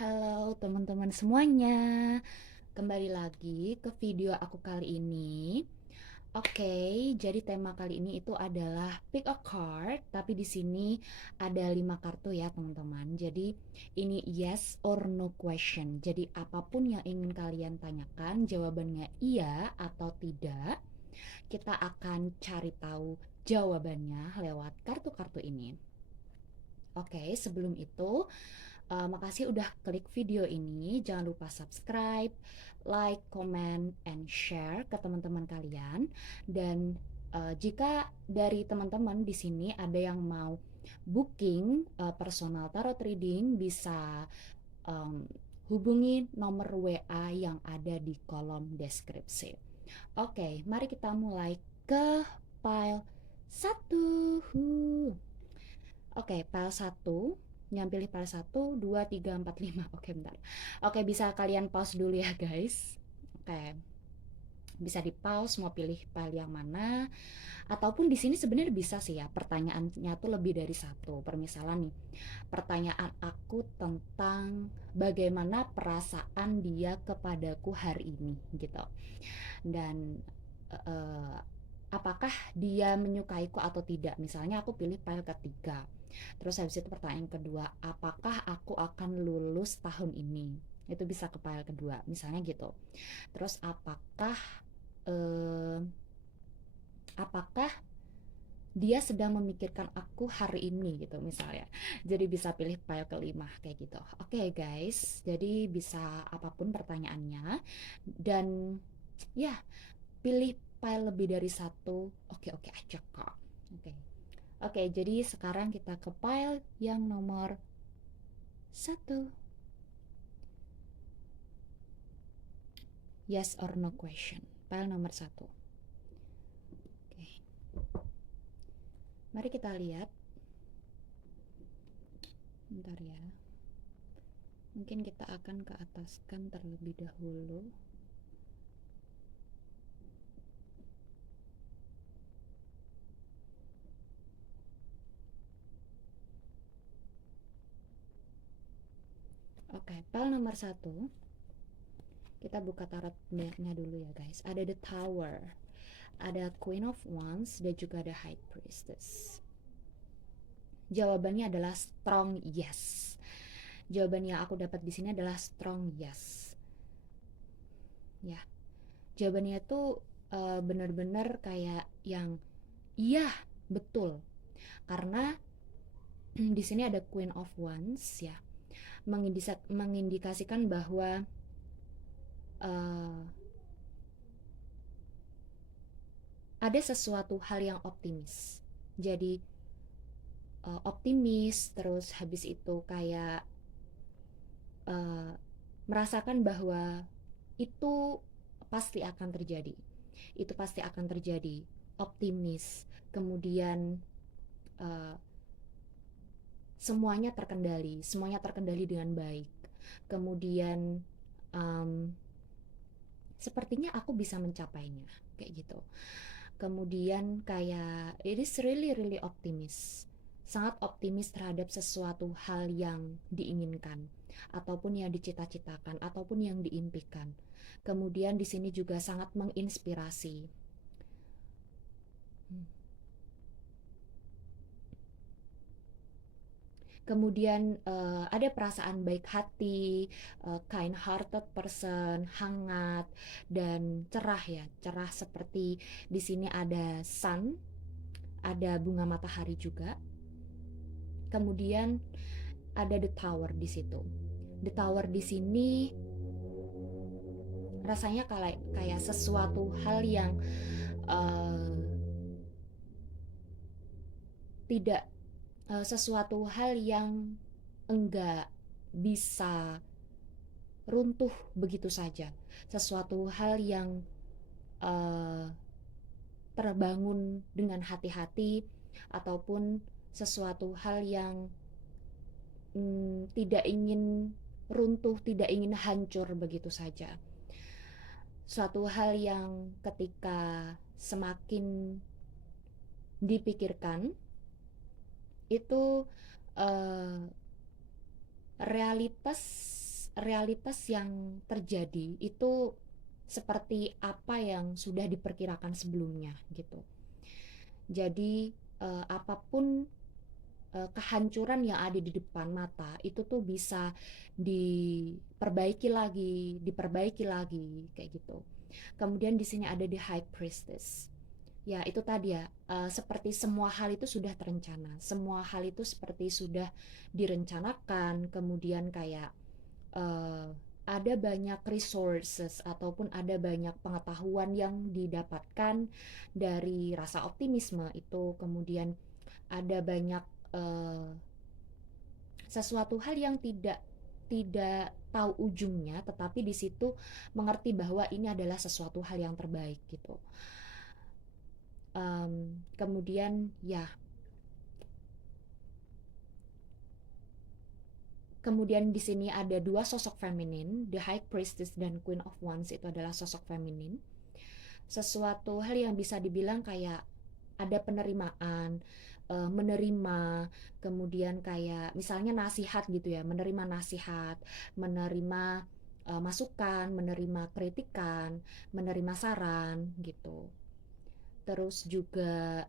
Halo teman-teman semuanya, kembali lagi ke video aku kali ini. Oke, jadi tema kali ini itu adalah pick a card, tapi di sini ada 5 kartu ya teman-teman. Jadi ini yes or no question. Jadi apapun yang ingin kalian tanyakan, jawabannya iya atau tidak. Kita akan cari tahu jawabannya lewat kartu-kartu ini. Oke, sebelum itu makasih udah klik video ini. Jangan lupa subscribe, like, comment, and share ke teman-teman kalian. Dan jika dari teman-teman di sini ada yang mau booking personal tarot reading, bisa um, hubungi nomor WA yang ada di kolom deskripsi. Oke, mari kita mulai ke file 1. Oke, file 1. Yang pilih file 1, 2, 3, 4, 5. Oke, bentar. Oke, bisa kalian pause dulu ya, guys. Oke, bisa di pause mau pilih file yang mana. Ataupun di sini sebenarnya bisa sih ya, pertanyaannya tuh lebih dari satu. Permisalan nih, pertanyaan aku tentang bagaimana perasaan dia kepadaku hari ini, gitu. Dan uh, apakah dia menyukaiku atau tidak. Misalnya aku pilih file ketiga. Terus habis itu pertanyaan kedua, apakah aku akan lulus tahun ini? Itu bisa ke file kedua, misalnya gitu. Terus eh, apakah dia sedang memikirkan aku hari ini gitu misalnya. Jadi bisa pilih file kelima kayak gitu. Oke guys, jadi bisa apapun pertanyaannya dan ya pilih file lebih dari satu. Oke aja kok. Oke, jadi sekarang kita ke file yang nomor satu. Yes or no question. File nomor satu. Oke. Mari kita lihat. Bentar ya. Mungkin kita akan ke ataskan terlebih dahulu. Oke, file nomor satu. Kita buka tarot decknya dulu ya guys. Ada The Tower, ada Queen of Wands, dan juga ada High Priestess. Jawabannya adalah strong yes. Jawaban yang aku dapat di sini adalah strong yes. Ya, jawabannya tuh bener-bener kayak yang iya betul. Karena di sini ada Queen of Wands ya, mengindikasikan bahwa uh, ada sesuatu hal yang optimis. Jadi optimis, terus habis itu kayak uh, merasakan bahwa itu pasti akan terjadi. Itu pasti akan terjadi. Optimis. Kemudian uh, semuanya terkendali dengan baik. Kemudian um, sepertinya aku bisa mencapainya, kayak gitu. Kemudian kayak it is really really optimis, sangat optimis terhadap sesuatu hal yang diinginkan ataupun yang dicita-citakan ataupun yang diimpikan. Kemudian di sini juga sangat menginspirasi. Kemudian ada perasaan baik hati, kind hearted person, hangat dan cerah ya, cerah seperti di sini ada sun, ada bunga matahari juga. Kemudian ada the tower di situ. The tower di sini rasanya kayak sesuatu hal yang uh, tidak sesuatu hal yang enggak bisa runtuh begitu saja. Sesuatu hal yang uh, terbangun dengan hati-hati ataupun sesuatu hal yang tidak ingin runtuh, tidak ingin hancur begitu saja. Suatu hal yang ketika semakin dipikirkan itu uh, realitas realitas yang terjadi itu seperti apa yang sudah diperkirakan sebelumnya gitu. Jadi apapun kehancuran yang ada di depan mata itu tuh bisa diperbaiki lagi kayak gitu. Kemudian di sini ada the high priestess. Ya, itu tadi ya, seperti semua hal itu sudah terencana. Semua hal itu seperti sudah direncanakan, kemudian kayak eh, ada banyak resources ataupun ada banyak pengetahuan yang didapatkan dari rasa optimisme itu, kemudian ada banyak eh, sesuatu hal yang tidak tahu ujungnya, tetapi di situ mengerti bahwa ini adalah sesuatu hal yang terbaik gitu. Kemudian ya, kemudian di sini ada dua sosok feminin, the high priestess dan queen of wands itu adalah sosok feminin. Sesuatu hal yang bisa dibilang kayak ada penerimaan, menerima, kemudian kayak misalnya nasihat gitu ya, menerima nasihat, menerima masukan, menerima kritikan, menerima saran gitu. Terus juga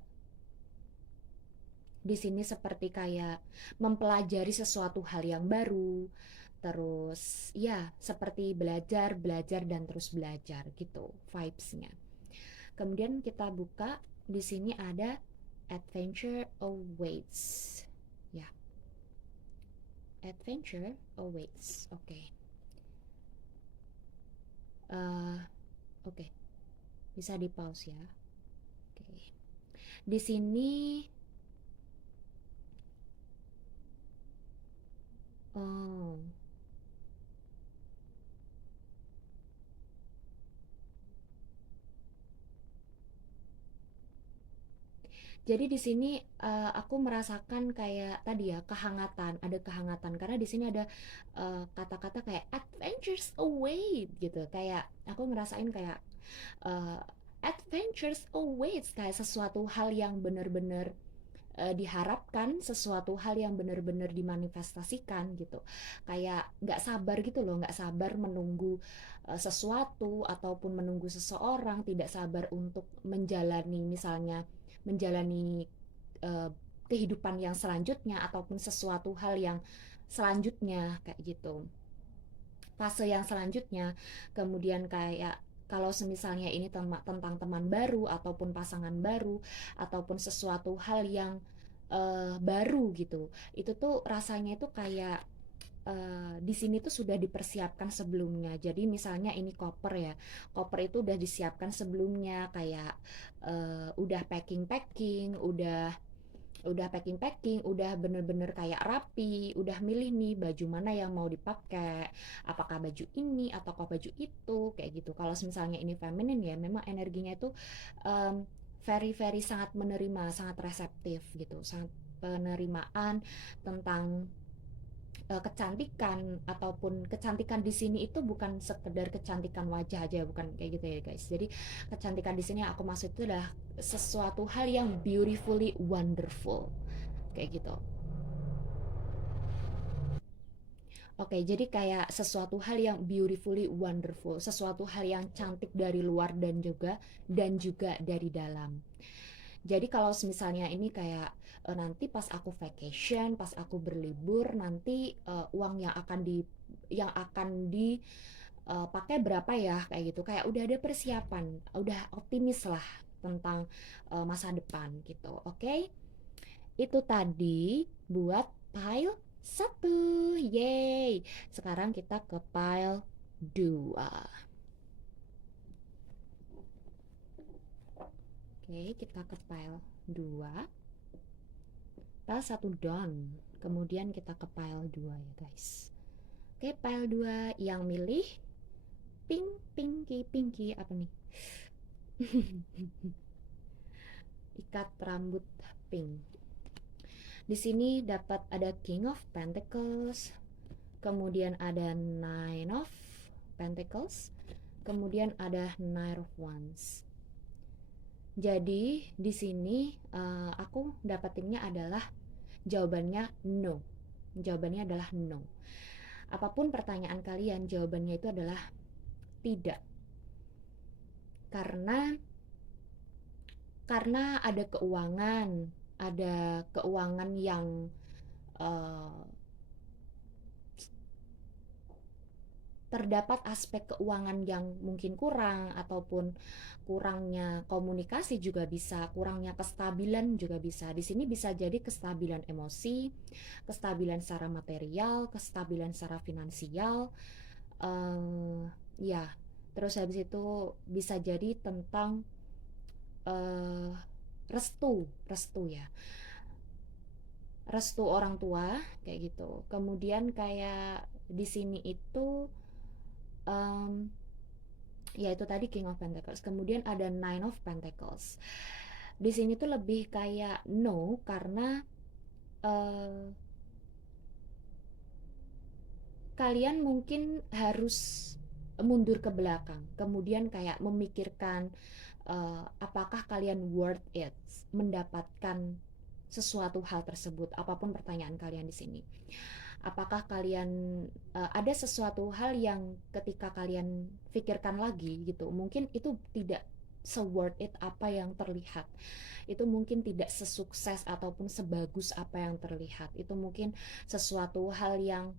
di sini seperti kayak mempelajari sesuatu hal yang baru, terus ya seperti belajar, belajar dan terus belajar gitu vibes-nya. Kemudian kita buka, di sini ada adventure awaits. Ya, adventure awaits. Oke. Eh, oke, bisa di pause ya. Oke. Di sini oh, jadi di sini aku merasakan kayak tadi ya kehangatan, ada kehangatan karena di sini ada kata-kata kayak adventures await gitu. Kayak aku ngerasain kayak uh, adventures awaits, kayak sesuatu hal yang benar-benar diharapkan, sesuatu hal yang benar-benar dimanifestasikan gitu. Kayak nggak sabar gitu loh, nggak sabar menunggu sesuatu ataupun menunggu seseorang, tidak sabar untuk menjalani, misalnya menjalani uh, kehidupan yang selanjutnya ataupun sesuatu hal yang selanjutnya kayak gitu, fase yang selanjutnya. Kemudian kayak kalau semisalnya ini tentang teman baru ataupun pasangan baru ataupun sesuatu hal yang baru gitu, itu tuh rasanya itu kayak di sini tuh sudah dipersiapkan sebelumnya. Jadi misalnya ini koper ya, koper itu udah disiapkan sebelumnya, kayak udah packing packing, udah packing packing, udah bener-bener kayak rapi, udah milih nih baju mana yang mau dipakai, apakah baju ini ataukah baju itu kayak gitu. Kalau misalnya ini feminin ya, memang energinya itu very very sangat menerima, sangat reseptif gitu, sangat penerimaan tentang kecantikan. Ataupun kecantikan di sini itu bukan sekedar kecantikan wajah aja, bukan kayak gitu ya guys. Jadi kecantikan di sini yang aku maksud itu adalah sesuatu hal yang beautifully wonderful kayak gitu. Oke, jadi kayak sesuatu hal yang beautifully wonderful, sesuatu hal yang cantik dari luar dan juga dari dalam. Jadi kalau misalnya ini kayak nanti pas aku vacation, pas aku berlibur, nanti uang yang akan di pakai berapa ya kayak gitu. Kayak udah ada persiapan, udah optimis lah tentang masa depan gitu. Oke? Itu tadi buat pile satu. Yeay. Sekarang kita ke pile 2. Oke, kita ke pile 2. Pile 1 down. Kemudian kita ke pile 2 ya guys. Oke, pile 2 yang milih pink, pinky, pinky apa nih? Ikat rambut pink. Di sini dapat ada King of Pentacles, kemudian ada Nine of Pentacles, kemudian ada Knight of Wands. Jadi di sini aku dapetinnya adalah jawabannya no. Jawabannya adalah no. Apapun pertanyaan kalian, jawabannya itu adalah tidak. Karena ada keuangan yang eh, terdapat aspek keuangan yang mungkin kurang, ataupun kurangnya komunikasi juga bisa, kurangnya kestabilan juga bisa. Di sini bisa jadi kestabilan emosi, kestabilan secara material, kestabilan secara finansial, eh ya. Terus habis itu bisa jadi tentang eh restu, restu ya. Restu orang tua kayak gitu. Kemudian kayak di sini itu em, ya itu tadi King of Pentacles. Kemudian ada Nine of Pentacles. Di sini tuh lebih kayak no, karena eh, kalian mungkin harus mundur ke belakang, kemudian kayak memikirkan apakah kalian worth it mendapatkan sesuatu hal tersebut, apapun pertanyaan kalian di sini. Apakah kalian ada sesuatu hal yang ketika kalian pikirkan lagi gitu, mungkin itu tidak se-worth it apa yang terlihat. Itu mungkin tidak sesukses ataupun sebagus apa yang terlihat. Itu mungkin sesuatu hal yang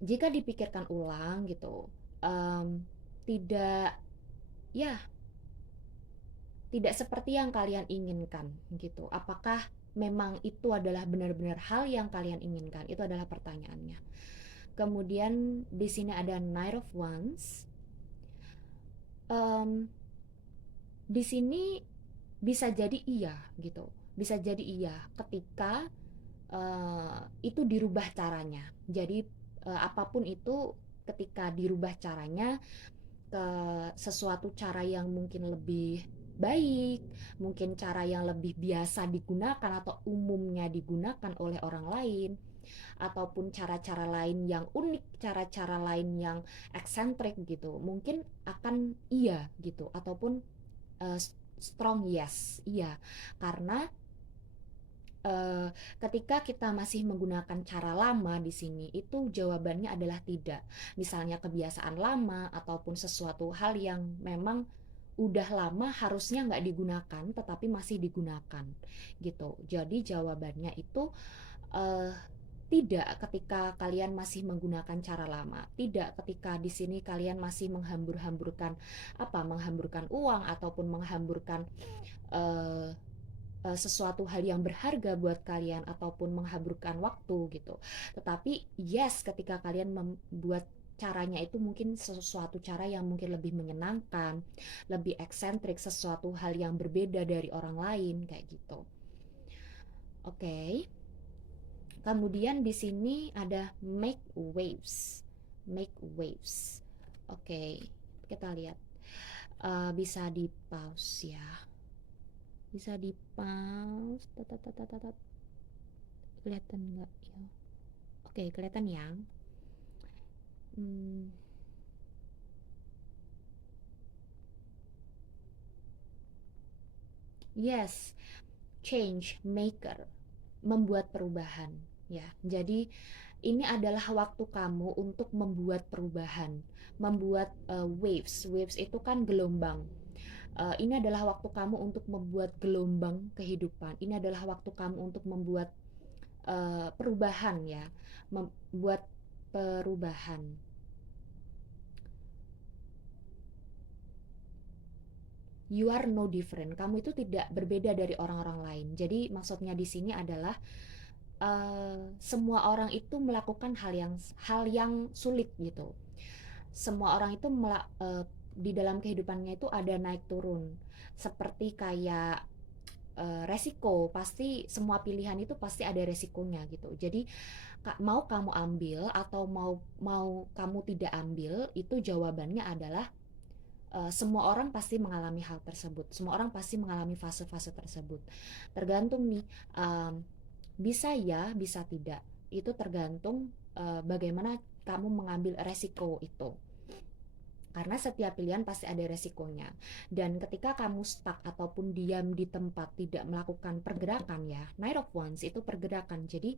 jika dipikirkan ulang gitu, tidak, ya, tidak seperti yang kalian inginkan gitu. Apakah memang itu adalah benar-benar hal yang kalian inginkan? Itu adalah pertanyaannya. Kemudian di sini ada Knight of Wands. Em, di sini bisa jadi iya gitu. Bisa jadi iya ketika itu dirubah caranya. Jadi apapun itu, ketika dirubah caranya ke sesuatu cara yang mungkin lebih baik, mungkin cara yang lebih biasa digunakan atau umumnya digunakan oleh orang lain, ataupun cara-cara lain yang unik, cara-cara lain yang eksentrik gitu, mungkin akan iya gitu, ataupun uh, strong yes, iya. Karena eh, ketika kita masih menggunakan cara lama di sini, itu jawabannya adalah tidak. Misalnya kebiasaan lama ataupun sesuatu hal yang memang udah lama harusnya nggak digunakan, tetapi masih digunakan gitu. Jadi jawabannya itu eh, tidak ketika kalian masih menggunakan cara lama. Tidak ketika di sini kalian masih menghamburkan uang ataupun menghamburkan eh, sesuatu hal yang berharga buat kalian ataupun menghamburkan waktu gitu. Tetapi yes, ketika kalian membuat caranya itu mungkin sesuatu cara yang mungkin lebih menyenangkan, lebih eksentrik, sesuatu hal yang berbeda dari orang lain kayak gitu. Oke. Okay. Kemudian di sini ada make waves. Make waves. Oke, okay. Kita lihat. Bisa di pause ya. Bisa di pause. Kelihatan nggak ya? Oke, kelihatan ya. Hmm. Yes, change maker, membuat perubahan ya. Jadi ini adalah waktu kamu untuk membuat perubahan, membuat waves. Waves itu kan gelombang. Ini adalah waktu kamu untuk membuat gelombang kehidupan. Ini adalah waktu kamu untuk membuat perubahan ya, membuat perubahan. You are no different. Kamu itu tidak berbeda dari orang-orang lain. Jadi maksudnya di sini adalah semua orang itu melakukan hal yang sulit gitu. Semua orang itu di dalam kehidupannya itu ada naik turun. Seperti kayak resiko, pasti semua pilihan itu pasti ada resikonya gitu. Jadi mau kamu ambil atau mau mau kamu tidak ambil, itu jawabannya adalah semua orang pasti mengalami hal tersebut. Semua orang pasti mengalami fase-fase tersebut. Tergantung nih, bisa ya, bisa tidak. Itu tergantung bagaimana kamu mengambil resiko itu. Karena setiap pilihan pasti ada resikonya. Dan ketika kamu stuck ataupun diam di tempat, tidak melakukan pergerakan ya, Knight of Wands itu pergerakan. Jadi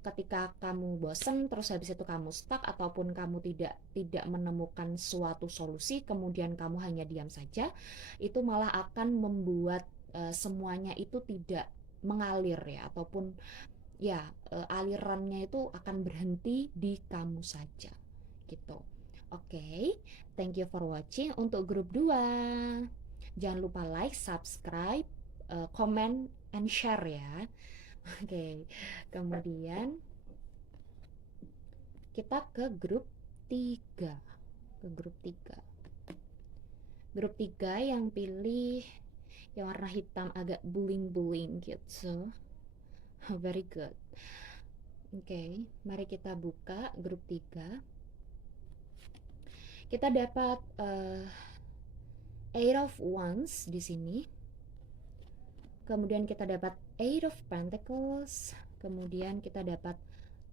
Ketika kamu bosen, terus habis itu kamu stuck, ataupun kamu tidak tidak menemukan suatu solusi, kemudian kamu hanya diam saja, itu malah akan membuat semuanya itu tidak mengalir ya, ataupun ya alirannya itu akan berhenti di kamu saja gitu. Oke, thank you for watching. Untuk grup 2, jangan lupa like, subscribe, comment, and share ya. Oke, kemudian kita ke grup 3. Ke grup 3. Grup 3 yang pilih yang warna hitam agak bling-bling gitu. Very good. Oke, mari kita buka grup 3. Kita dapat Eight of Wands di sini. Kemudian kita dapat Eight of Pentacles. Kemudian kita dapat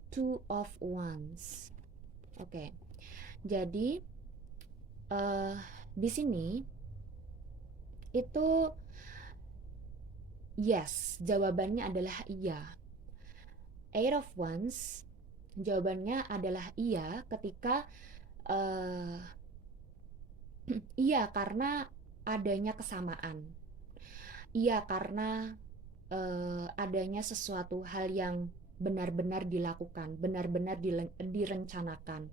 Two of Wands. Oke. Jadi di sini itu yes, jawabannya adalah iya. Eight of Wands, jawabannya adalah iya ketika iya karena adanya kesamaan. Iya karena adanya sesuatu hal yang benar-benar dilakukan, benar-benar direncanakan.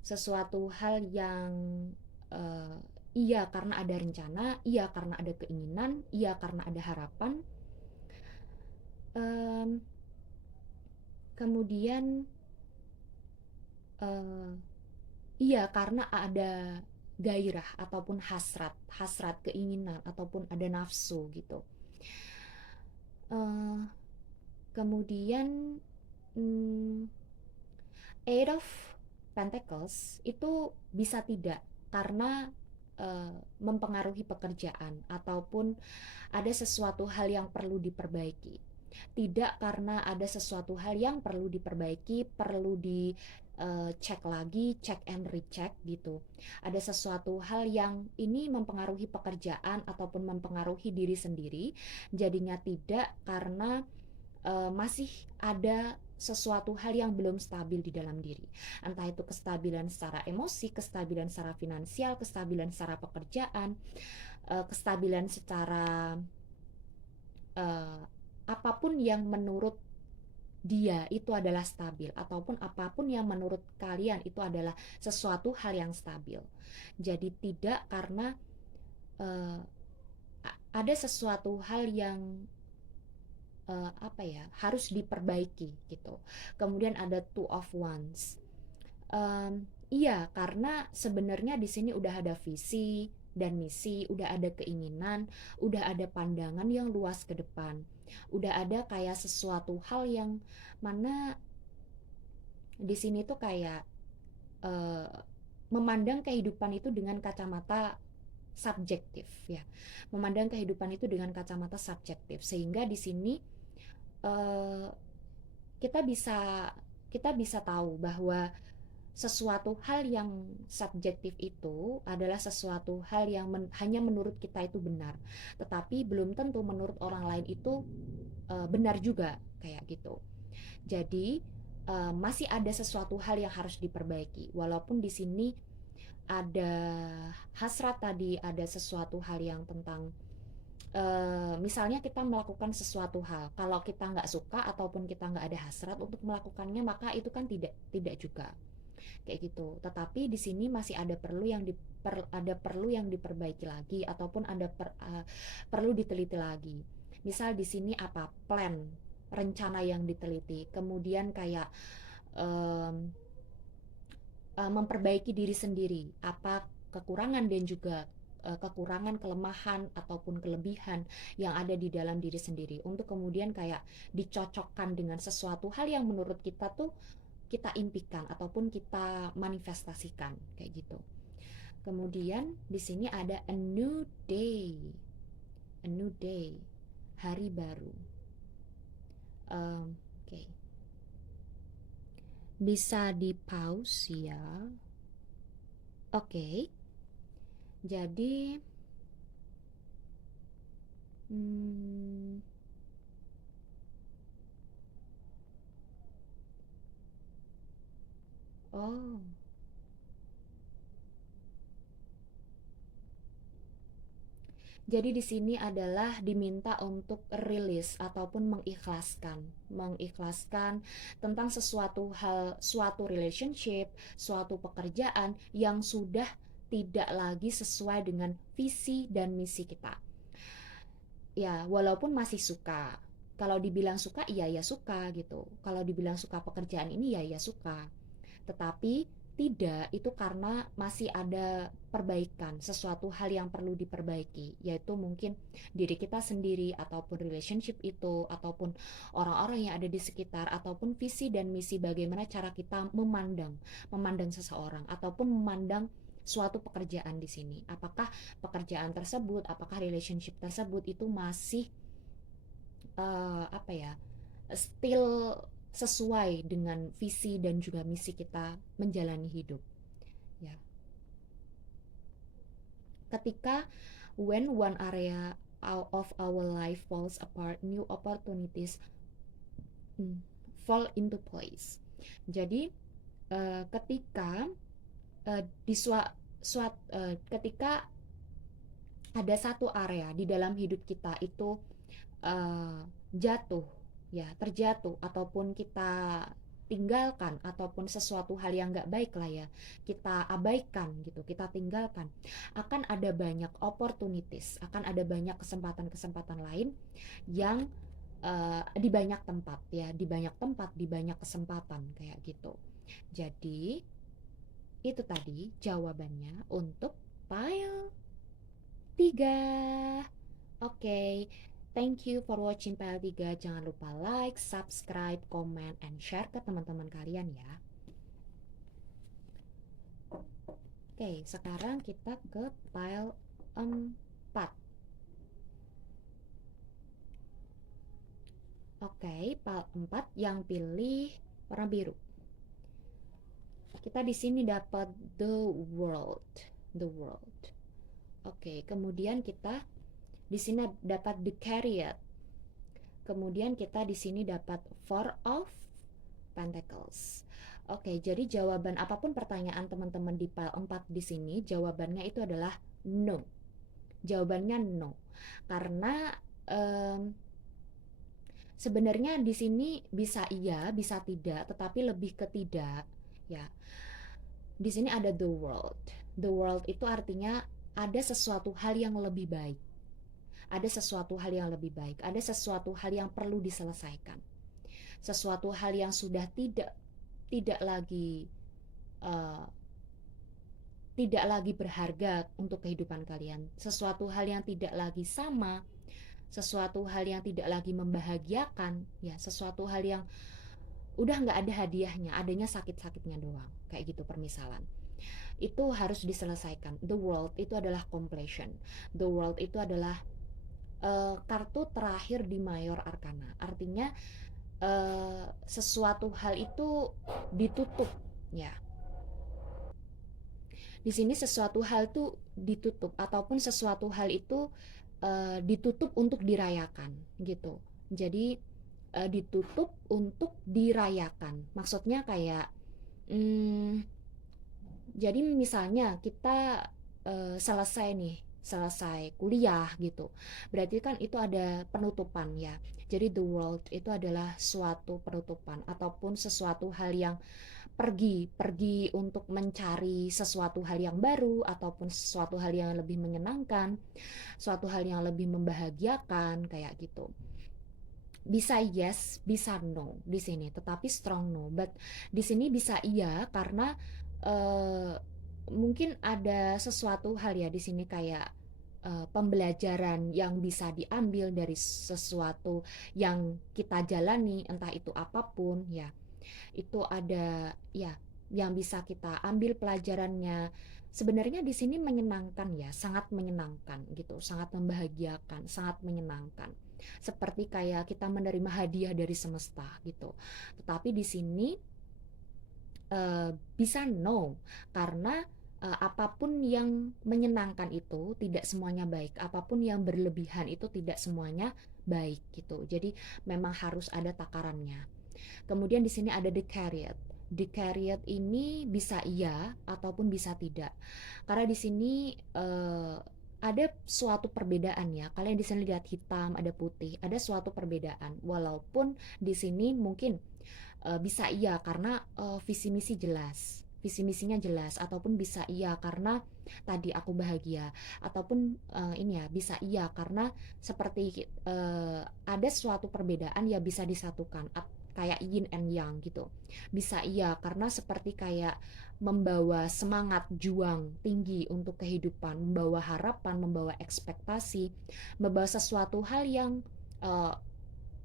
Sesuatu hal yang iya karena ada rencana, iya karena ada keinginan, iya karena ada harapan. Kemudian iya karena ada gairah ataupun hasrat keinginan ataupun ada nafsu gitu. Kemudian Eight of Pentacles itu bisa tidak karena mempengaruhi pekerjaan ataupun ada sesuatu hal yang perlu diperbaiki. Tidak karena ada sesuatu hal yang perlu diperbaiki, perlu cek lagi, check and recheck gitu. Ada sesuatu hal yang ini mempengaruhi pekerjaan ataupun mempengaruhi diri sendiri, jadinya tidak karena masih ada sesuatu hal yang belum stabil di dalam diri. Entah itu kestabilan secara emosi, kestabilan secara finansial, kestabilan secara pekerjaan, kestabilan secara apapun yang menurut dia itu adalah stabil, ataupun apapun yang menurut kalian itu adalah sesuatu hal yang stabil. Jadi tidak karena ada sesuatu hal yang harus diperbaiki gitu. Kemudian ada Two of Wands. Iya, karena sebenarnya di sini udah ada visi dan misi, udah ada keinginan, udah ada pandangan yang luas ke depan, udah ada kayak sesuatu hal yang mana di sini tuh kayak memandang kehidupan itu dengan kacamata subjektif ya, memandang kehidupan itu dengan kacamata subjektif, sehingga di sini kita bisa tahu bahwa sesuatu hal yang subjektif itu adalah sesuatu hal yang hanya menurut kita itu benar, tetapi belum tentu menurut orang lain itu benar juga kayak gitu. Jadi masih ada sesuatu hal yang harus diperbaiki, walaupun di sini ada hasrat tadi, ada sesuatu hal yang tentang misalnya kita melakukan sesuatu hal, kalau kita nggak suka ataupun kita nggak ada hasrat untuk melakukannya, maka itu kan tidak juga kayak gitu. Tetapi di sini masih ada perlu yang diperbaiki lagi, ataupun ada perlu diteliti lagi. Misal di sini apa plan, rencana yang diteliti, kemudian kayak memperbaiki diri sendiri, apa kekurangan dan juga kekurangan, kelemahan ataupun kelebihan yang ada di dalam diri sendiri, untuk kemudian kayak dicocokkan dengan sesuatu hal yang menurut kita tuh kita impikan ataupun kita manifestasikan kayak gitu. Kemudian di sini ada a new day, hari baru. Oke. Bisa di pause ya. Oke. Jadi Oh. Jadi di sini adalah diminta untuk rilis ataupun mengikhlaskan, mengikhlaskan tentang sesuatu hal, suatu relationship, suatu pekerjaan yang sudah tidak lagi sesuai dengan visi dan misi kita. Ya, walaupun masih suka. Kalau dibilang suka, iya ya suka gitu. Kalau dibilang suka pekerjaan ini, ya ya suka. Tetapi tidak, itu karena masih ada perbaikan, sesuatu hal yang perlu diperbaiki, yaitu mungkin diri kita sendiri, ataupun relationship itu, ataupun orang-orang yang ada di sekitar, ataupun visi dan misi bagaimana cara kita memandang seseorang, ataupun memandang suatu pekerjaan di sini. Apakah pekerjaan tersebut, apakah relationship tersebut itu masih apa ya, still sesuai dengan visi dan juga misi kita menjalani hidup ya. Ketika when one area of our life falls apart, new opportunities fall into place. Jadi ketika di ketika ada satu area di dalam hidup kita itu jatuh, ya terjatuh, ataupun kita tinggalkan, ataupun sesuatu hal yang nggak baik lah ya, kita abaikan gitu, kita tinggalkan, akan ada banyak opportunities, akan ada banyak kesempatan-kesempatan lain yang di banyak tempat ya, di banyak tempat, di banyak kesempatan kayak gitu. Jadi itu tadi jawabannya untuk file 3. Oke, thank you for watching PL3. Jangan lupa like, subscribe, comment, and share ke teman-teman kalian ya. Oke, sekarang kita ke file 4. Oke, file 4 yang pilih warna biru. Kita di sini dapat the world. The world. Oke, kemudian kita di sini dapat the career. Kemudian kita di sini dapat Four of Pentacles. Oke, jadi jawaban apapun pertanyaan teman-teman di file 4 di sini, jawabannya itu adalah no. Jawabannya no. Karena sebenarnya di sini bisa iya, bisa tidak, tetapi lebih ke tidak, ya. Di sini ada the world. The world itu artinya ada sesuatu hal yang lebih baik. Ada sesuatu hal yang lebih baik, ada sesuatu hal yang perlu diselesaikan, sesuatu hal yang sudah tidak lagi tidak lagi berharga untuk kehidupan kalian, sesuatu hal yang tidak lagi sama, sesuatu hal yang tidak lagi membahagiakan, ya, sesuatu hal yang udah nggak ada hadiahnya, adanya sakit-sakitnya doang, kayak gitu permisalan. Itu harus diselesaikan. The world itu adalah completion. The world itu adalah kartu terakhir di Mayor Arcana. Artinya sesuatu hal itu ditutup, ya. Di sini sesuatu hal itu ditutup, ataupun sesuatu hal itu ditutup untuk dirayakan, gitu. Jadi ditutup untuk dirayakan. Maksudnya kayak jadi misalnya kita selesai kuliah gitu. Berarti kan itu ada penutupan ya. Jadi the world itu adalah suatu penutupan, ataupun sesuatu hal yang pergi untuk mencari sesuatu hal yang baru, ataupun sesuatu hal yang lebih menyenangkan, suatu hal yang lebih membahagiakan kayak gitu. Bisa yes, bisa no di sini, tetapi strong no. But di sini bisa iya karena mungkin ada sesuatu hal ya di sini, kayak pembelajaran yang bisa diambil dari sesuatu yang kita jalani, entah itu apapun ya. Itu ada ya yang bisa kita ambil pelajarannya. Sebenarnya di sini menyenangkan ya, sangat menyenangkan gitu, sangat membahagiakan, sangat menyenangkan. Seperti kayak kita menerima hadiah dari semesta gitu. Tetapi di sini bisa no, karena apapun yang menyenangkan itu tidak semuanya baik, apapun yang berlebihan itu tidak semuanya baik gitu. Jadi memang harus ada takarannya. Kemudian di sini ada the chariot. Decaried ini bisa iya ataupun bisa tidak. Karena di sini ada suatu perbedaan ya. Kalian di sini lihat hitam, ada putih, ada suatu perbedaan. Walaupun di sini mungkin bisa iya karena visi misi jelas. Visi misinya jelas, ataupun bisa iya karena tadi aku bahagia, ataupun ini ya bisa iya karena seperti ada suatu perbedaan ya bisa disatukan, kayak yin and yang gitu. Bisa iya karena seperti kayak membawa semangat juang tinggi untuk kehidupan, membawa harapan, membawa ekspektasi, membawa sesuatu hal uh,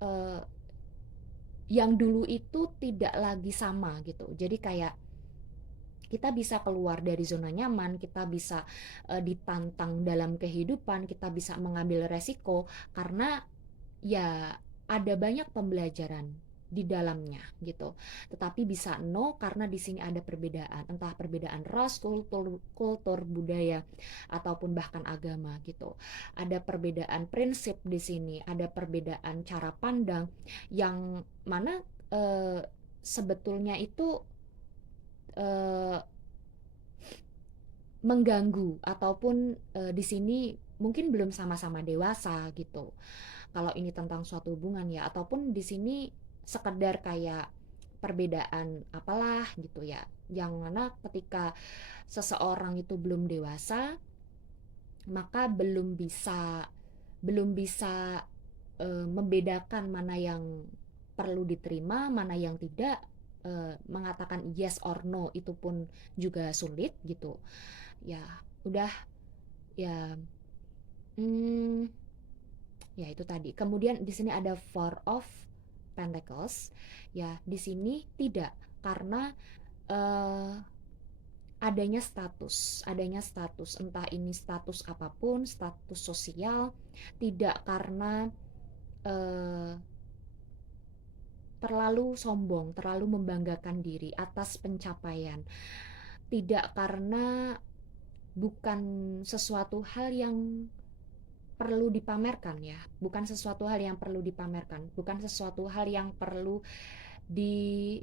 uh, yang dulu itu tidak lagi sama gitu. Jadi kayak kita bisa keluar dari zona nyaman, kita bisa ditantang dalam kehidupan, kita bisa mengambil resiko karena ya ada banyak pembelajaran di dalamnya gitu. Tetapi bisa no karena di sini ada perbedaan, entah perbedaan ras, kultur, budaya ataupun bahkan agama gitu. Ada perbedaan prinsip di sini, ada perbedaan cara pandang yang mana eh, sebetulnya itu eh, mengganggu ataupun di sini mungkin belum sama-sama dewasa gitu. Kalau ini tentang suatu hubungan ya, ataupun di sini sekedar kayak perbedaan apalah gitu ya. Yang mana ketika seseorang itu belum dewasa, maka belum bisa membedakan mana yang perlu diterima, mana yang tidak. Mengatakan yes or no itu pun juga sulit gitu. Ya, udah ya. Hmm, Ya itu tadi. Kemudian di sini ada Four of Pentacles. Ya, di sini tidak karena eh, adanya status, entah ini status apapun, status sosial, tidak karena eh, terlalu sombong, terlalu membanggakan diri atas pencapaian. Tidak karena bukan sesuatu hal yang perlu dipamerkan ya, bukan sesuatu hal yang perlu dipamerkan, bukan sesuatu hal yang perlu di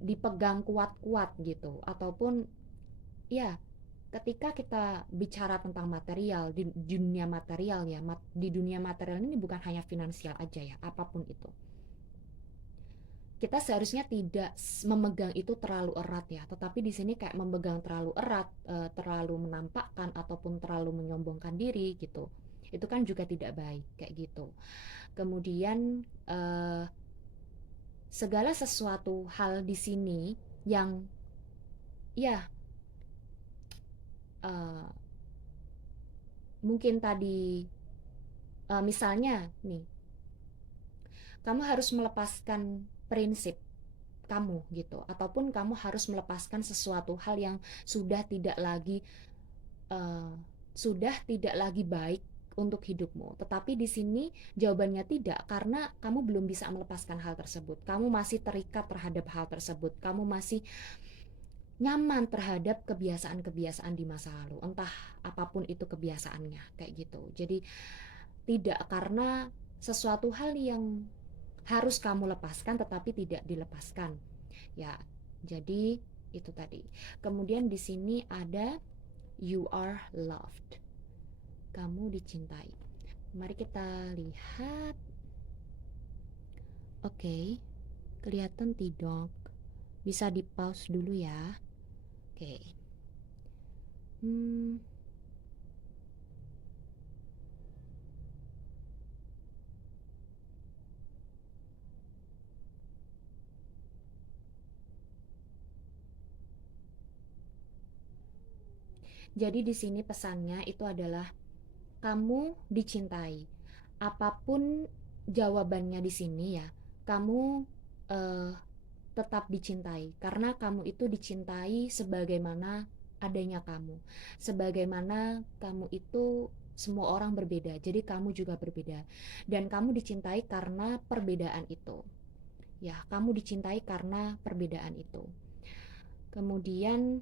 dipegang kuat-kuat gitu, ataupun ya ketika kita bicara tentang material di dunia material ya, di dunia material ini bukan hanya finansial aja ya, apapun itu kita seharusnya tidak memegang itu terlalu erat ya, tetapi di sini kayak memegang terlalu erat, terlalu menampakkan ataupun terlalu menyombongkan diri gitu, itu kan juga tidak baik kayak gitu. Kemudian segala sesuatu hal di sini yang ya eh, mungkin tadi misalnya nih, kamu harus melepaskan prinsip kamu gitu, ataupun kamu harus melepaskan sesuatu hal yang sudah tidak lagi uh, sudah tidak lagi baik untuk hidupmu. Tetapi di sini jawabannya tidak, karena kamu belum bisa melepaskan hal tersebut. Kamu masih terikat terhadap hal tersebut. Kamu masih nyaman terhadap kebiasaan-kebiasaan di masa lalu, entah apapun itu kebiasaannya kayak gitu. Jadi tidak karena sesuatu hal yang harus kamu lepaskan tetapi tidak dilepaskan. Ya, jadi itu tadi. Kemudian di sini ada you are loved. Kamu dicintai. Mari kita lihat. Oke, kelihatan tidak? Bisa di pause dulu ya. Oke. Hmm, jadi di sini pesannya itu adalah kamu dicintai. Apapun jawabannya di sini ya, kamu eh, tetap dicintai karena kamu itu dicintai sebagaimana adanya kamu. Sebagaimana kamu itu semua orang berbeda, jadi kamu juga berbeda. Dan kamu dicintai karena perbedaan itu. Ya, kamu dicintai karena perbedaan itu. Kemudian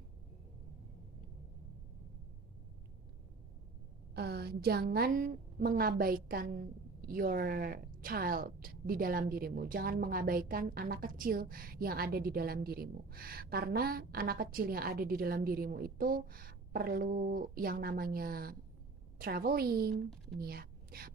jangan mengabaikan your child di dalam dirimu. Jangan mengabaikan anak kecil yang ada di dalam dirimu. Karena anak kecil yang ada di dalam dirimu itu perlu yang namanya traveling, ini ya.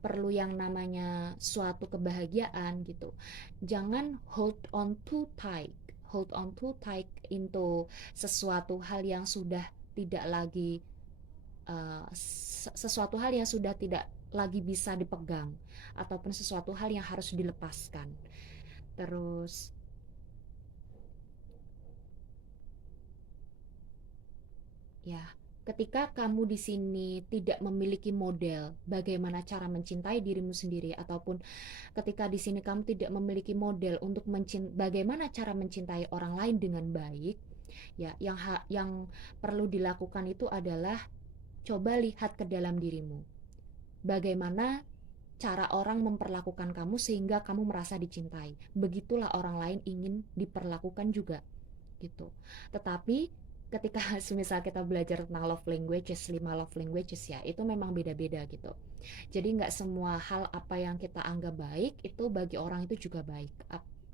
Perlu yang namanya suatu kebahagiaan gitu. Jangan hold on too tight. Hold on too tight into sesuatu hal yang sudah tidak lagi sesuatu hal yang sudah tidak lagi bisa dipegang ataupun sesuatu hal yang harus dilepaskan. Terus ya, ketika kamu di sini tidak memiliki model bagaimana cara mencintai dirimu sendiri ataupun ketika di sini kamu tidak memiliki model untuk bagaimana cara mencintai orang lain dengan baik, ya, yang perlu dilakukan itu adalah coba lihat ke dalam dirimu. Bagaimana cara orang memperlakukan kamu sehingga kamu merasa dicintai. Begitulah orang lain ingin diperlakukan juga gitu. Tetapi ketika semisal kita belajar tentang love languages, 5 love languages ya, itu memang beda-beda gitu. Jadi nggak semua hal apa yang kita anggap baik itu bagi orang itu juga baik.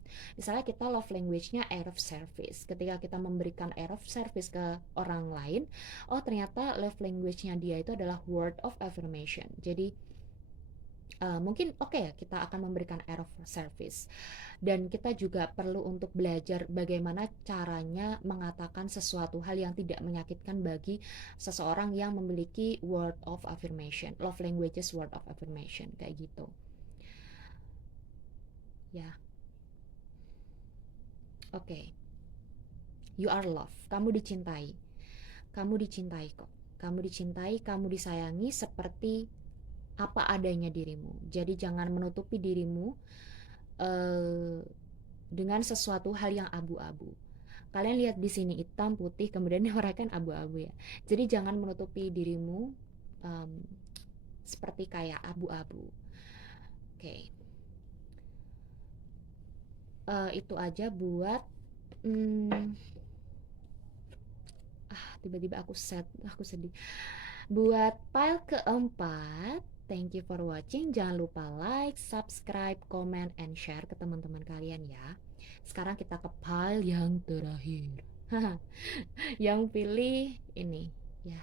Misalnya kita love language-nya air of service. Ketika kita memberikan air of service ke orang lain, oh ternyata love language-nya dia itu adalah word of affirmation. Jadi mungkin oke, kita akan memberikan air of service. Dan kita juga perlu untuk belajar bagaimana caranya mengatakan sesuatu hal yang tidak menyakitkan bagi seseorang yang memiliki word of affirmation, love languages word of affirmation, kayak gitu. Ya, oke. You are love. Kamu dicintai. Kamu dicintai kok. Kamu dicintai, kamu disayangi seperti apa adanya dirimu. Jadi jangan menutupi dirimu dengan sesuatu hal yang abu-abu. Kalian lihat di sini hitam, putih, kemudian orang kan abu-abu ya. Jadi jangan menutupi dirimu seperti kayak abu-abu. Oke. Itu aja buat tiba-tiba aku sedih. Buat file keempat, thank you for watching. Jangan lupa like, subscribe, comment, and share ke teman-teman kalian ya. Sekarang kita ke file yang terakhir. Yang pilih ini ya.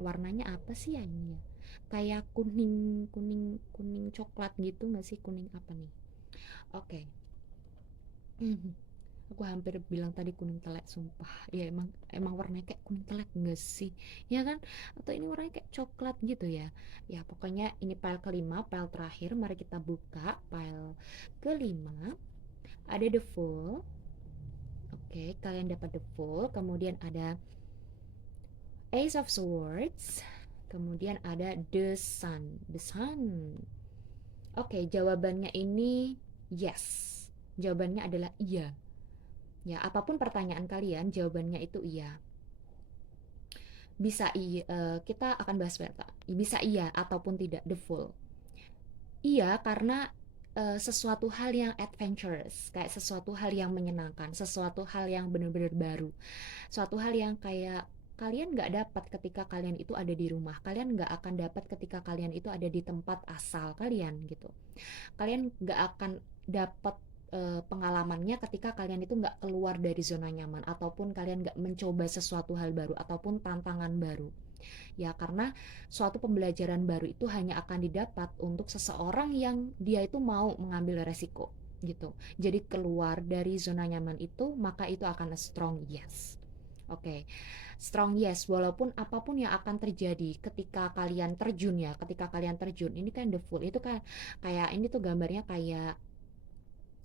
Warnanya apa sih ya ini ya? Kayak kuning coklat gitu nggak sih? Kuning apa nih? Oke. Aku hampir bilang tadi kuning telek, sumpah. Ya emang warnanya kayak kuning telek enggak sih, ya kan? Atau ini warnanya kayak coklat gitu ya. Ya pokoknya ini file kelima, file terakhir. Mari kita buka file kelima. Ada the full. Oke, kalian dapat the full. Kemudian ada Ace of Swords. Kemudian ada the sun. Oke, jawabannya ini yes. Jawabannya adalah iya. Ya, apapun pertanyaan kalian, jawabannya itu iya. Bisa iya, kita akan bahas bisa iya ataupun tidak, the full. Iya, karena sesuatu hal yang adventurous, kayak sesuatu hal yang menyenangkan, sesuatu hal yang benar-benar baru, suatu hal yang kayak kalian nggak dapat ketika kalian itu ada di rumah, kalian nggak akan dapat ketika kalian itu ada di tempat asal kalian gitu. Kalian nggak akan dapat pengalamannya ketika kalian itu nggak keluar dari zona nyaman ataupun kalian nggak mencoba sesuatu hal baru ataupun tantangan baru ya, karena suatu pembelajaran baru itu hanya akan didapat untuk seseorang yang dia itu mau mengambil resiko gitu. Jadi keluar dari zona nyaman itu, maka itu akan a strong yes. Oke, strong yes, walaupun apapun yang akan terjadi ketika kalian terjun ya, ketika kalian terjun, ini kan the full, itu kan kayak ini tuh gambarnya kayak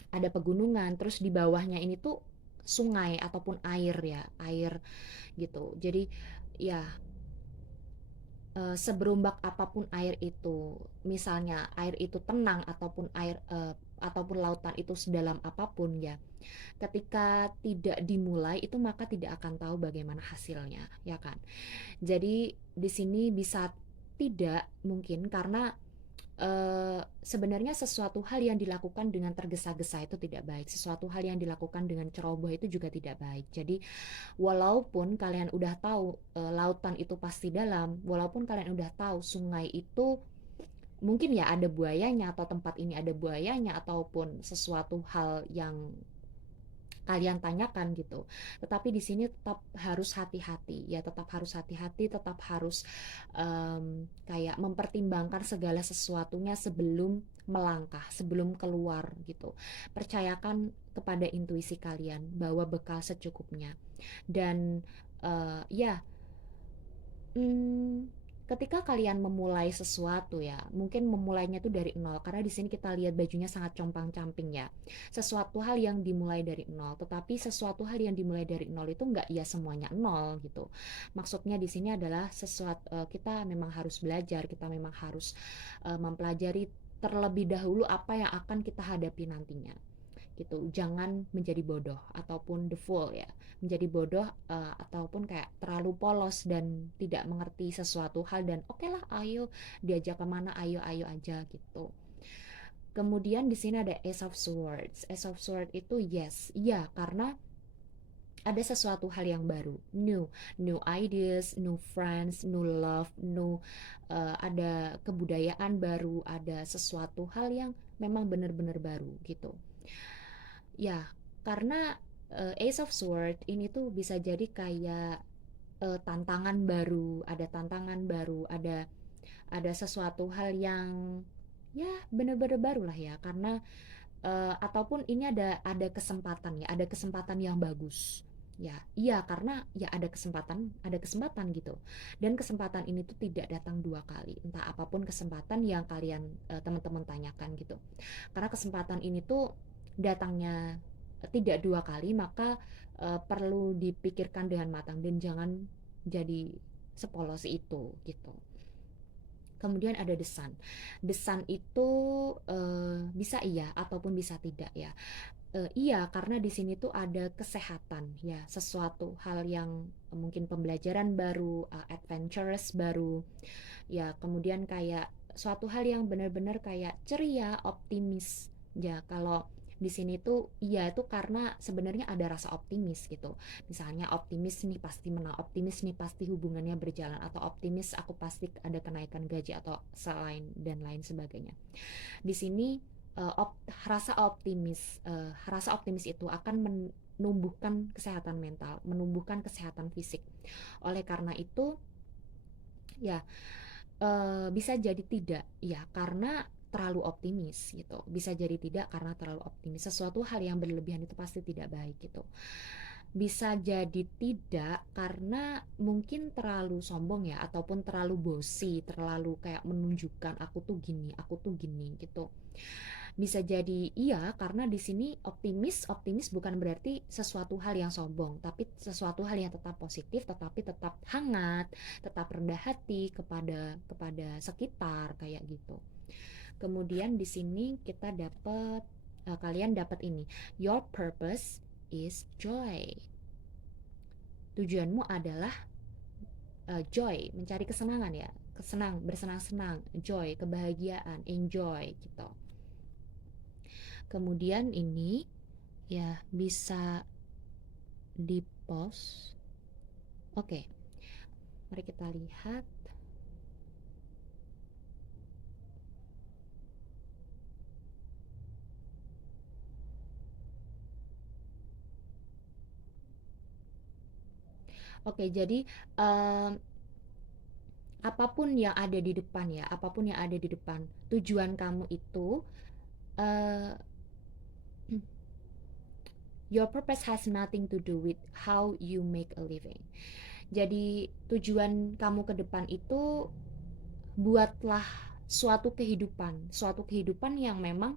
ada pegunungan, terus di bawahnya ini tuh sungai ataupun air ya, air gitu. Jadi ya seberombak apapun air itu, misalnya air itu tenang ataupun ataupun lautan itu sedalam apapun ya, ketika tidak dimulai itu maka tidak akan tahu bagaimana hasilnya, ya kan? Jadi di sini bisa tidak mungkin karena sebenarnya sesuatu hal yang dilakukan dengan tergesa-gesa itu tidak baik. Sesuatu hal yang dilakukan dengan ceroboh itu juga tidak baik. Jadi walaupun kalian udah tahu lautan itu pasti dalam, walaupun kalian udah tahu sungai itu mungkin ya ada buayanya atau tempat ini ada buayanya ataupun sesuatu hal yang kalian tanyakan gitu. Tetapi di sini tetap harus hati-hati ya, tetap harus hati-hati, tetap harus kayak mempertimbangkan segala sesuatunya sebelum melangkah, sebelum keluar gitu. Percayakan kepada intuisi kalian bahwa bekal secukupnya. Dan ya, Hmm, ketika kalian memulai sesuatu ya, mungkin memulainya itu dari nol karena di sini kita lihat bajunya sangat compang-camping ya. Sesuatu hal yang dimulai dari nol, tetapi sesuatu hal yang dimulai dari nol itu enggak ya semuanya nol gitu. Maksudnya di sini adalah sesuatu kita memang harus belajar, kita memang harus mempelajari terlebih dahulu apa yang akan kita hadapi nantinya gitu. Jangan menjadi bodoh ataupun the fool ya, menjadi bodoh ataupun kayak terlalu polos dan tidak mengerti sesuatu hal dan oke lah ayo diajak kemana ayo ayo aja gitu. Kemudian di sini ada Ace of Swords. Ace of Swords itu yes, iya karena ada sesuatu hal yang baru, new ideas, new friends, new love, new ada kebudayaan baru, ada sesuatu hal yang memang benar-benar baru gitu. Ya, karena Ace of Sword ini tuh bisa jadi kayak tantangan baru, ada tantangan baru, ada sesuatu hal yang ya bener-bener baru lah ya, karena ataupun ini ada kesempatan ya, ada kesempatan yang bagus. Ya, iya karena ya ada kesempatan gitu. Dan kesempatan ini tuh tidak datang dua kali. Entah apapun kesempatan yang kalian teman-teman tanyakan gitu. Karena kesempatan ini tuh datangnya tidak dua kali, maka perlu dipikirkan dengan matang dan jangan jadi sepolos itu gitu. Kemudian ada desan. Desan itu bisa iya ataupun bisa tidak ya. Iya, karena di sini tuh ada kesehatan ya, sesuatu hal yang mungkin pembelajaran baru, adventurous baru. Ya, kemudian kayak suatu hal yang benar-benar kayak ceria, optimis. Ya, kalau di sini tuh iya itu karena sebenarnya ada rasa optimis gitu. Misalnya optimis nih pasti menang, optimis nih pasti hubungannya berjalan atau optimis aku pasti ada kenaikan gaji atau selain dan lain sebagainya. Di sini rasa optimis itu akan menumbuhkan kesehatan mental, menumbuhkan kesehatan fisik. Oleh karena itu ya bisa jadi tidak ya karena terlalu optimis gitu. Bisa jadi tidak karena terlalu optimis. Sesuatu hal yang berlebihan itu pasti tidak baik gitu. Bisa jadi tidak karena mungkin terlalu sombong ya ataupun terlalu bosi, terlalu kayak menunjukkan aku tuh gini gitu. Bisa jadi iya karena di sini optimis bukan berarti sesuatu hal yang sombong, tapi sesuatu hal yang tetap positif, tetapi tetap hangat, tetap rendah hati kepada sekitar kayak gitu. Kemudian di sini kita dapat kalian dapat ini. Your purpose is joy. Tujuanmu adalah joy, mencari kesenangan ya. Bersenang-senang, joy, kebahagiaan, enjoy gitu. Kemudian ini ya bisa di pause. Oke, mari kita lihat. Oke, jadi um, apapun yang ada di depan ya, apapun yang ada di depan, tujuan kamu itu uh, your purpose has nothing to do with how you make a living. Jadi tujuan kamu ke depan itu buatlah suatu kehidupan yang memang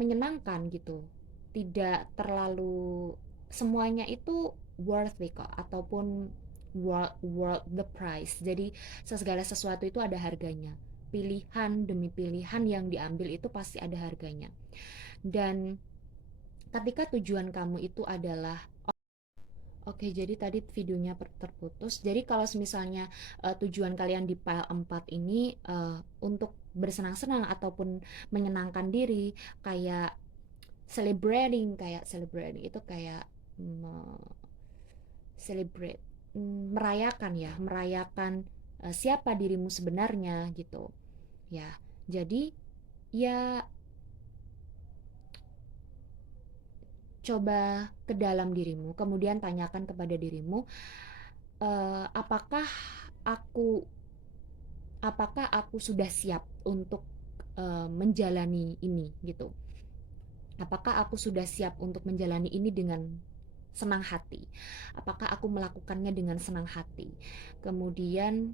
menyenangkan gitu. Tidak terlalu semuanya itu worth it kok ataupun worth the price. Jadi segala sesuatu itu ada harganya. Pilihan demi pilihan yang diambil itu pasti ada harganya. Dan ketika tujuan kamu itu adalah oke, jadi tadi videonya terputus. Jadi kalau misalnya tujuan kalian di file 4 ini untuk bersenang-senang ataupun menyenangkan diri, kayak celebrating itu kayak celebrate, merayakan ya, merayakan siapa dirimu sebenarnya gitu. ya. Jadi ya coba ke dalam dirimu, kemudian tanyakan kepada dirimu, apakah aku sudah siap untuk menjalani ini gitu. Apakah aku sudah siap untuk menjalani ini dengan senang hati? Apakah aku melakukannya dengan senang hati? Kemudian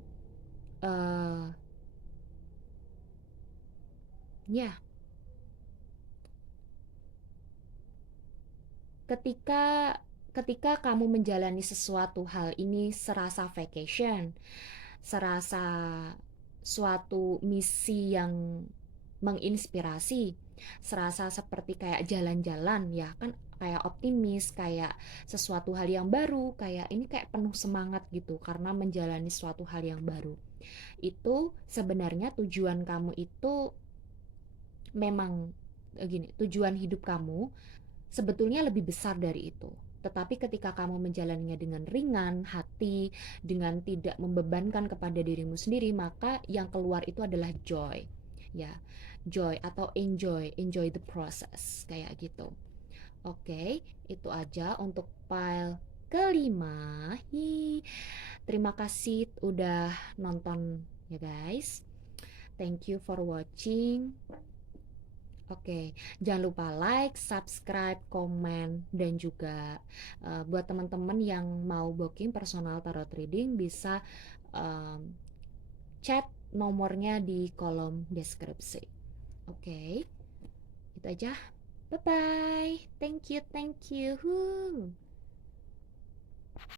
eh ya, ketika ketika kamu menjalani sesuatu hal ini serasa vacation, serasa suatu misi yang menginspirasi, serasa seperti kayak jalan-jalan ya kan, kayak optimis, kayak sesuatu hal yang baru, kayak ini kayak penuh semangat gitu karena menjalani suatu hal yang baru. Itu sebenarnya tujuan kamu itu memang gini, tujuan hidup kamu sebetulnya lebih besar dari itu. Tetapi ketika kamu menjalaninya dengan ringan hati, dengan tidak membebankan kepada dirimu sendiri, maka yang keluar itu adalah joy. Ya, joy atau enjoy the process kayak gitu. Oke, itu aja untuk file kelima. Terima kasih udah nonton ya guys. Thank you for watching. Oke, jangan lupa like, subscribe, komen, dan juga buat teman-teman yang mau booking personal tarot reading bisa um, chat nomornya di kolom deskripsi. Oke, itu aja. Bye bye. Thank you, thank you.